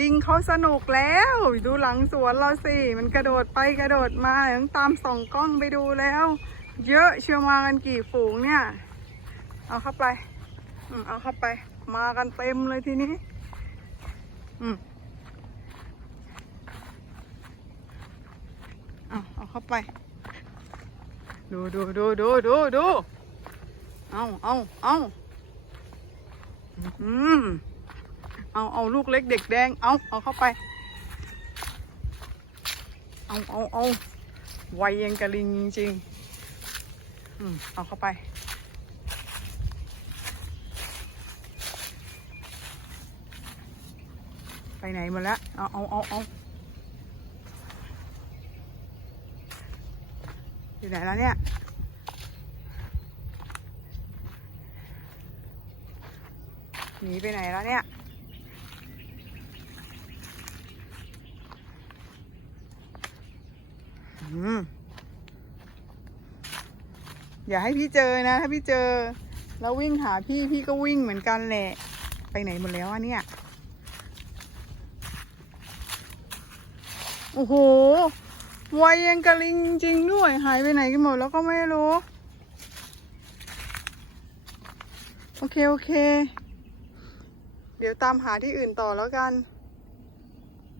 ลิงเขาสนุกแล้ว ดูหลังสวนเราสิ มันกระโดดไปกระโดดมาต้องตามส่องกล้องไปดูแล้ว เยอะเชียวมากันกี่ฝูงเนี่ย เอาเข้าไปเอาเข้าไป มากันเต็มเลยทีนี้ อืมเอาเอาเข้าไป ดูดูดูดูดูดูเอาเอาเอาอืม เอาเอาลูกเล็กเด็กแดง เอาเอาเข้าไป เอาเอาเอาไวยังกะลิงจริงๆอืมเอาเข้าไป ไปไหนหมดแล้ว เอาเอาเอาเอาอยู่ไหนแล้วเนี่ยหนีไปไหนแล้วเนี่ย อย่าให้พี่เจอนะ ถ้าพี่เจอ แล้ววิ่งหาพี่พี่ก็วิ่งเหมือนกันแหละ ไปไหนหมดแล้วอะเนี่ย โอ้โหไวยังกระลิงจริงด้วย หายไปไหนกันหมดแล้วก็ไม่รู้ โอเค โอเค เดี๋ยวตามหาที่อื่นต่อแล้วกัน